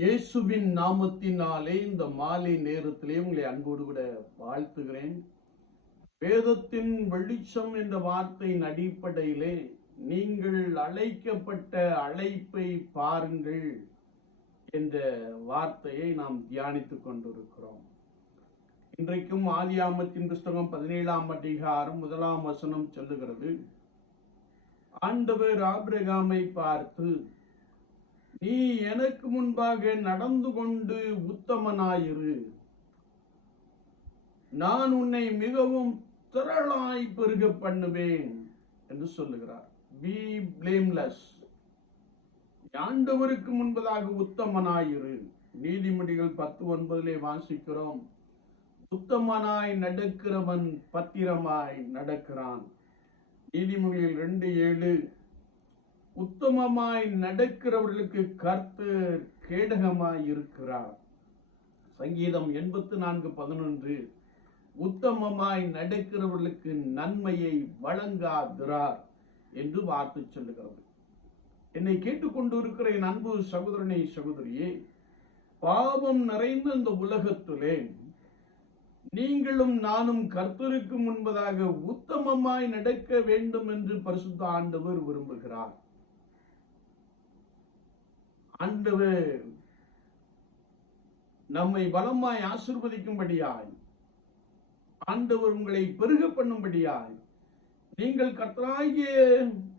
இயேசுவின் நாமத்தினாலே இந்த மாலை நேரத்திலே உங்களை அன்போடு கூட வாழ்த்துகிறேன். வேதத்தின் வெளிச்சம் என்ற வார்த்தையின் அடிப்படையிலே நீங்கள் அழைக்கப்பட்ட அழைப்பை பாருங்கள் என்ற வார்த்தையை நாம் தியானித்துக் கொண்டிருக்கிறோம். இன்றைக்கும் ஆதியாமத்தின் புஸ்தகம் பதினேழாம் அதிகாரம் முதலாம் வசனம் சொல்லுகிறது. ஆண்டவர் ஆபிரகாமை பார்த்து நீ எனக்கு முன்பாக நடந்து கொண்டு உத்தமனாயிரு. நான் உன்னை மிகவும் திரளாய் பெருக பண்ணுவேன் என்று சொல்லுகிறார். பி பிளேம்லெஸ் ஆண்டவருக்கு முன்பதாக உத்தமனாயிரு. நீதிமொழிகள் பத்து ஒன்பதிலே வாசிக்கிறோம். உத்தமனாய் நடக்கிறவன் பத்திரமாய் நடக்கிறான். நீதிமொழிகள் ரெண்டு ஏழு. உத்தமமாய் நடக்கிறவர்களுக்கு கர்த்தர் கேடகமாய் இருக்கிறார். சங்கீதம் எண்பத்து நான்கு பதினொன்று உத்தமமாய் நடக்கிறவர்களுக்கு நன்மையை வழங்காதிரார் என்று வார்த்தை சொல்லுகிறது. என்னை கேட்டுக்கொண்டு இருக்கிற என் அன்பு சகோதரனை சகோதரியே பாவம் நிறைந்த இந்த உலகத்திலே நீங்களும் நானும் கர்த்தருக்கு முன்பதாக உத்தமமாய் நடக்க வேண்டும் என்று பரிசுத்த ஆண்டவர் விரும்புகிறார். ஆண்டவர் நம்மை பலமாய் ஆசிர்வதிக்கும்படியாய் ஆண்டவர் உங்களை பெருக பண்ணும்படியாய் நீங்கள் கர்த்தராகிய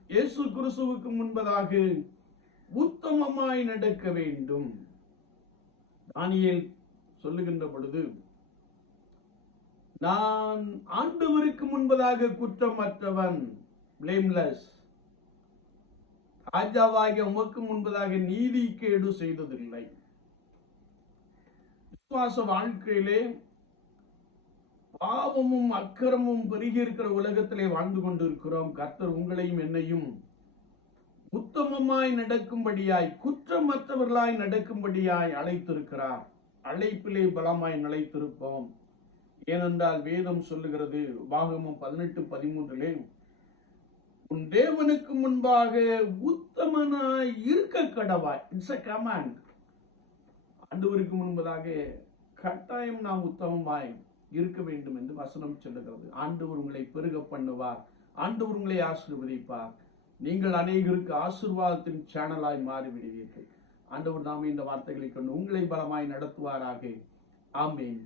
இயேசு கிறிஸ்துவுக்கு முன்பதாக உத்தமமாய் நடக்க வேண்டும். தானியல் சொல்லுகின்ற பொழுது நான் ஆண்டவருக்கு முன்பதாக குற்றமற்றவன் பிளேம்லெஸ் ராஜாவாகிய உமக்கு முன்பதாக நீதி கேடு செய்ததில்லை. விசுவாச வாழ்க்கையிலே பாவமும் அக்கிரமும் பெருகி இருக்கிற உலகத்திலே வாழ்ந்து கொண்டிருக்கிறோம். கர்த்தர் உங்களையும் என்னையும் உத்தமமாய் நடக்கும்படியாய் குற்றமற்றவர்களாய் நடக்கும்படியாய் அழைத்திருக்கிறார். அழைப்பிலே பலமாய் நிலைத்திருப்போம். ஏனென்றால் வேதம் சொல்லுகிறது பாகமும் பதினெட்டு பதிமூன்றிலே உன் தேவனுக்கு முன்பாக உத்தமனாய் இருக்க கடவாய் இட்ஸ் அ கமாண்ட் ஆண்டவருக்கு முன்பதாக கட்டாயம் நாம் உத்தமமாய் இருக்க வேண்டும் என்று வசனம் சொல்லுகிறது. ஆண்டவர் உங்களை பெருக பண்ணுவார். ஆண்டவர் உங்களை ஆசீர்வதிப்பார். நீங்கள் அநேகருக்கு ஆசீர்வாதத்தின் சேனலாய் மாறிவிடுவீர்கள். ஆண்டவர் நாம் இந்த வார்த்தைகளை கொண்டு உங்களை பலமாய் நடத்துவாராக. ஆமேன்.